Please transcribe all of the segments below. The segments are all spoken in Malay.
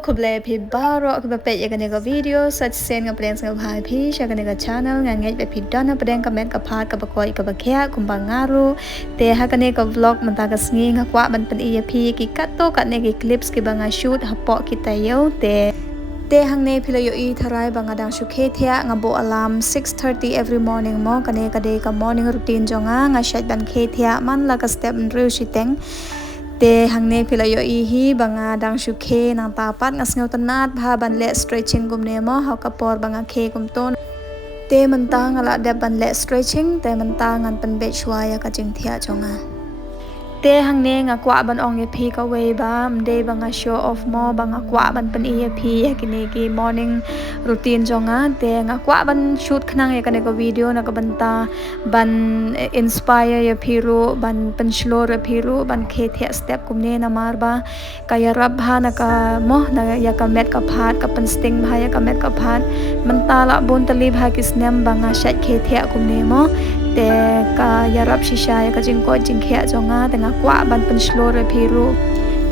kuble phi baro kuble pe ya kane ka video such sen nga preng nga bhai phi sha kane ka channel nga ngai pe phi don preng comment ka phat ka bakoi ka bakhya kumba ngaru te ha kane ka vlog man ta ka sngi nga kwa ban pen iya phi ki katto ka ne ki clips ki banga shoot hapoh ki taiew te hang ne phila yo I tharai banga dang shu khe thia nga bo alarm 6:30 every morning mo kane ka de ka morning routine jonga nga shat ban khe thia man la ka step rew shiteng te hangne phila yo I hi banga dang shu khe nang ta pat nga sngew tanat bha ban le stretching gum ne mo ha ka por banga khe kum ton te man ta nga la de ban le stretching te man ta ngan pan be chwa ya ka jing thia chonga te hangne nga kwa ban ong ye phi ka we ba mde banga show off mo banga kwa ban pan ye phi ya kine ki morning routine jonga te nga kwa ban shoot khnang ye kane ko video na ka ban ta ban inspire ye phi ru ban pan slow re phi ru ban khe the step kum ne na mar ba ka ya rab ha na ka mo na ya ka met ka phat ka pan sting bha ya ka met ka phat man ta la bon tali bha ki snem banga shat khe the kum ne mo te ka yarap shisha ya ka jing ko jing khia jonga te nga kwa ban pan slow re phiru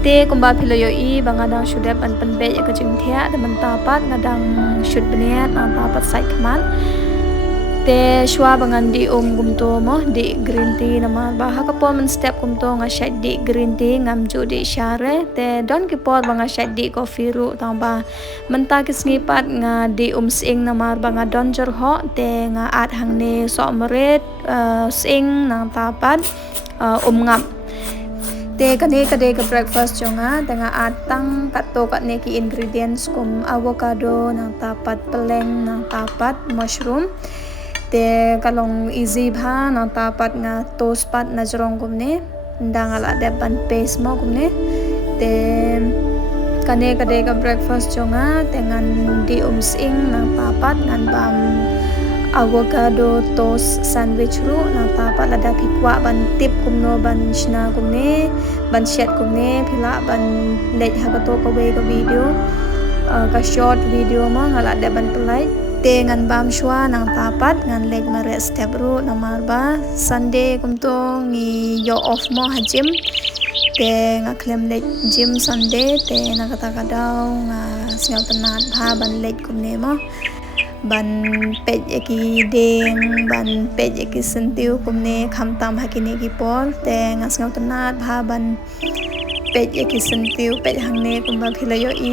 te kumba philo yo I banga dang shudep an pan be ya ka jing thia te man ta pat nga dang shud bne na ta pat sai khman te shwa bangan di gum to mo di green tea na ma ba ha ka po man step kum to nga shat di green tea ngam ju di share te don ki pot banga shat di coffee ru tang ba man ta ki sngi pat nga di sing na mar banga don jor ho te nga at hang ne so mret sing nang ta pat ngap te kane ka de ka breakfast jonga te nga at tang kat to kat ne ki ingredients kum avocado nang ta pat peleng nang ta pat mushroom te kalong easy bha na ta pat nga toast pat na jrong gum ne ndang ala de ban paste mo gum ne te kane ka de ka breakfast jonga te ngan di sing na ta pat ngan bam avocado toast sandwich ru na ta pat la da phikwa ban tip kum no ban shna gum ne ban shet gum ne phila ban lej ha ka to ka we ka video ka short video mo ngala de ban plai te ngan bam shwa nang tapat ngan lej mare step ru na marba Sunday kum to ngi yo off mo ha gym te nga klem lej gym Sunday te na kata kadaw nga sngaw tanat bha ban lej kum ne mo ban pej ki deng ban pej ki sentiu kum ne kham tam ha ki ne ki por te nga sngaw tanat bha ban pej ki sentiu pej hang ne kum ba phila yo I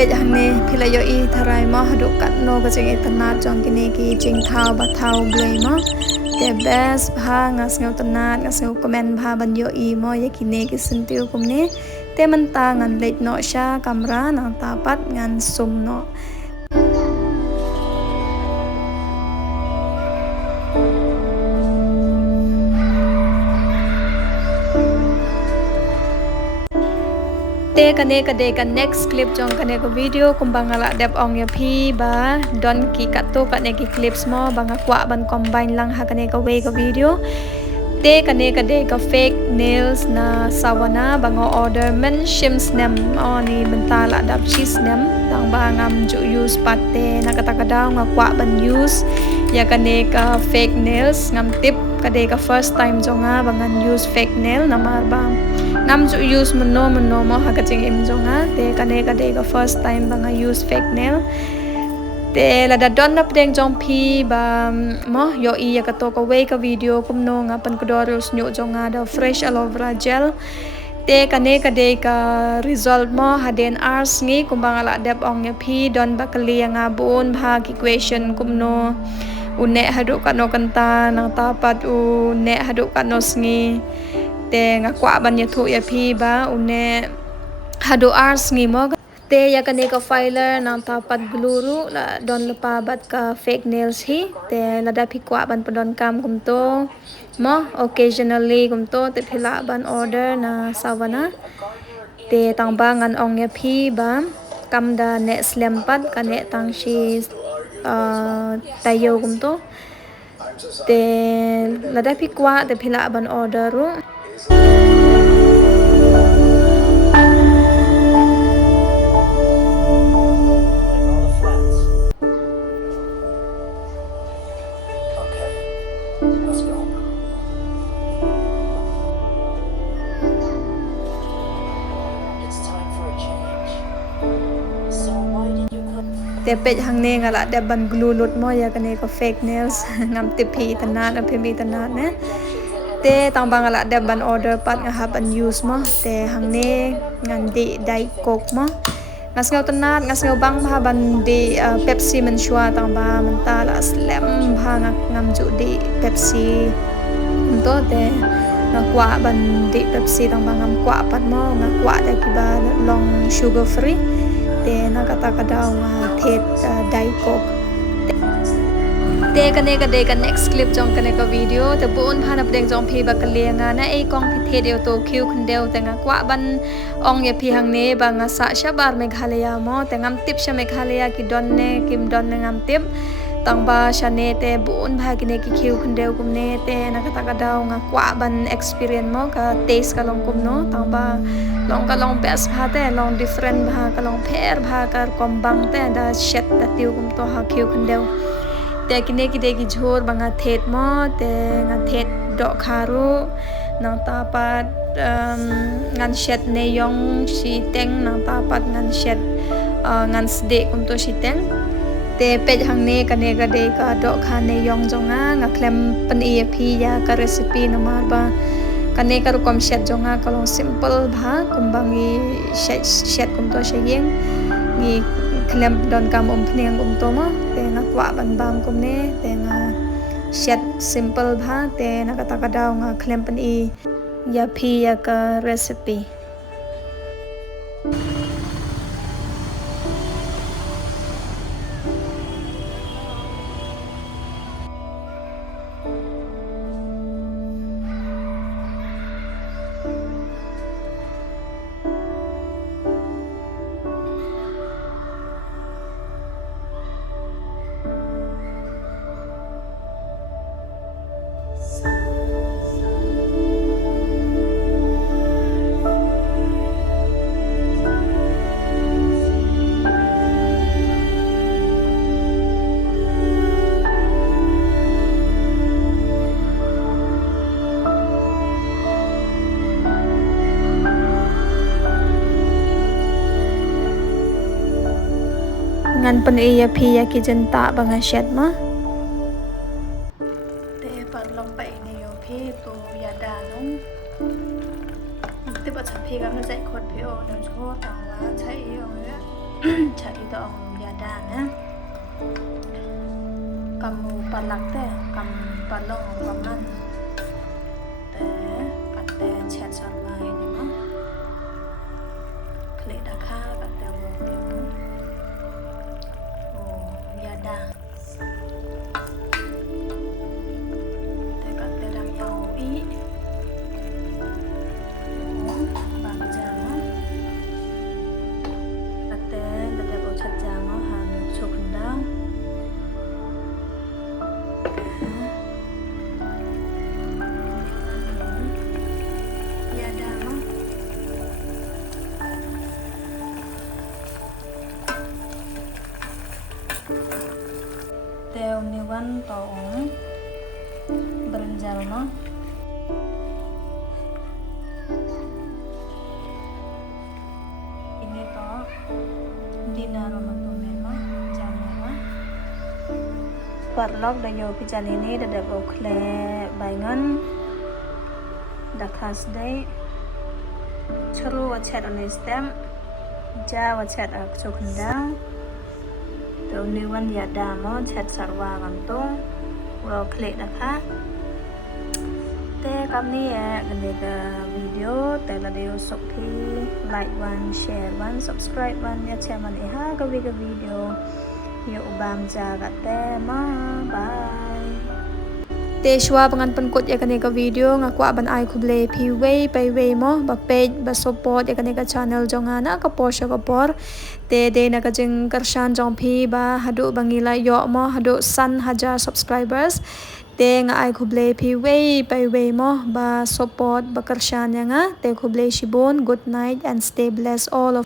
pej hang ne phila yo I tharai mo hadu kat no ka jing itanat jong kine ki jing thau ba thau blei mo te best bha nga sngaw tanat nga sngaw comment bha ban yo I mo ye kine ki sentiu kum ne te man ta ngan lej no sha camera na ta pat ngan sum no te kane ka de ka next clip jong kane ko video kumbang ala dep ong ya phi ba don ki katto ka ne ki clips mo banga kwa ban combine lang ha kane ka we ka video te kane ka de ka fake nails na sawana banga order men shims nem oni mentala dap cheese nem tang bangam ju use patte na kata kadaw nga kwa ban use ya kane ka fake nails ngam tip ka de ka first time jonga bangan use fake nail na mar bang ngam ju use mono mo ha ka ching im jonga te kane ka de ka first time banga use fake nail te la da don na preng jong phi ba mo yo I ya ka to ka we ka video kum no nga pan kodorus nyu jonga da fresh aloe vera gel te kane ka de ka result mo haden ars ngi kumbang ala dep ong ya phi don ba kali nga bun bha ki question kum no une hadu ka no kanta nang tapat une hadu ka no sngi te nga kwa ban ya thu ya phi ba une hadu ars ngi mo te ya kane ka filer nang tapat gluru la don lupa bat ka fake nails hi te la da phikwa ban padon kam kum to mo occasionally kum to te phila ban order na sawana te tang ba ngan ong ya phi ba kam da ne slam pat ka ne tang shi taiew kumto te lada pikwa te phila ban order ru te pej hang ne ngala de ban glue lut mo ya kane ko fake nails ngam te phi tanat na phimi tanat ne te tang bang ngala de ban order pat nga hap an use mo te hang ne ngan di dai kok mo ngas ngau tanat ngas ngau bang bha ban di Pepsi man shwa tang ba man ta la slam bha ngam ju di Pepsi to te nga kwa ban di Pepsi tang bang ngam kwa pat mo nga kwa da ki ba long sugar free te na kata kada nga thet dai kok te kane ka de ka next clip jong kane ka video te bun phan up deng jong phi ba ka le nga na ei kong phi the deu to khiu khun deu te nga kwa ban ong ye phi hang ne ba nga sa sha bar meghalaya mo te ngam tip sha meghalaya ki don ne kim don ne ngam tip tang ba shane te bun bha ki ne ki khiu khun deu kum ne te na kata ka daw nga kwa ban experience mo ka taste ka long kum no tang ba long ka long best bha te long different bha ka long pher bha ka kombang te da shet da tiu kum to ha khiu khun deu te kine ki de ki jhor banga thet mo te nga thet do kharu nang ta pat ngan shet ne yong si teng nang ta pat ngan shet ngan sde kum to si teng te pej hang ne ka de ka do kha ne yong jonga nga klem pan e phi ya ka recipe no mar ba kane ka ru kom shet jonga ka long simple bha kumbangi shet kum to sheyeng ni klem don kam phniang kum to ma te nga kwa ban bam kum ne te nga shet simple bha te na ka ta ka daw nga klem pan e ya phi ya ka recipe ngan pan e ya phi ya ki jan ta banga shet ma te par long pai ne yo phi to ya da no te ba cha phi ga ma jai khot phi o no cho ta wa chai yo ya chai to ya da na kam pa lak te kam pa long pa man te kat te chat san mai ni ma kle da kha kat te wo te da te kat te dam yo i bang jang kat te bo chat jang ha nu chuk da ya da ma te ni wan to berenjal no ini to dinar ma to mema jamma parlok da yo pijan ini da bo khle baingan da khas dai chru wa chat on stem ja wa chat ak chokhanda te ni wan ya da mo chat sarwa kan to ro kle da kha te kam ni gane ka video te la deo sok phi like one share one subscribe one ya chaman e ha ka video yo bam ja ga te ma bye te shwa pangan pankot ya kane ka video nga kwa ban ai khuble phi wei pai wei mo ba page ba support ya kane ka channel jonga na ka posha ka por te de na ka jing karshan jong phi ba hadu bangila yo mo hadu san hajar subscribers te nga ai khuble phi wei pai wei mo ba support ba karshan ya nga te khuble shibon good night and stay blessed all of